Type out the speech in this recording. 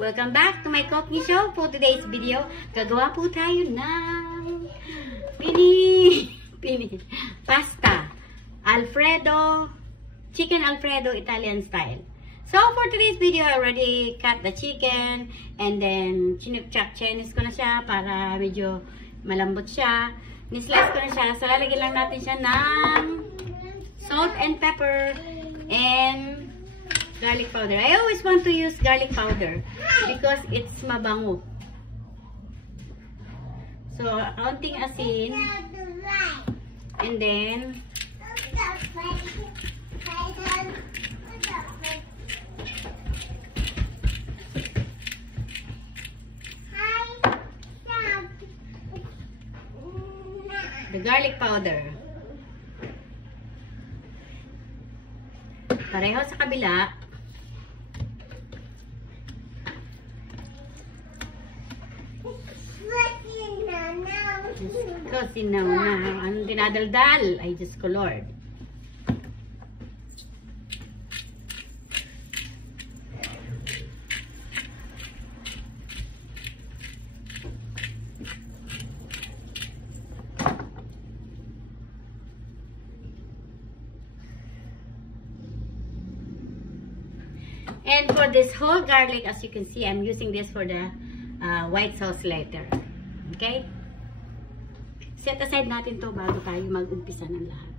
Welcome back to my cooking show. For today's video, gagawa po tayo ng pasta. Chicken Alfredo Italian style. So for today's video, I already cut the chicken and then chinip-chop-chinis ko na siya para medyo malambot siya. Ni-slice ko na siya. So lalagyan lang natin siya ng salt and pepper and garlic powder. I always want to use garlic powder because it's mabango. So, kaunting asin. And then, the garlic powder. Pareho sa kabila. Kasi na, anong dinadaldal? Ay, Diyos ko Lord. And for this whole garlic, as you can see, I'm using this for the white sauce later. Okay? Set aside natin to bago tayo mag-umpisa ng lahat.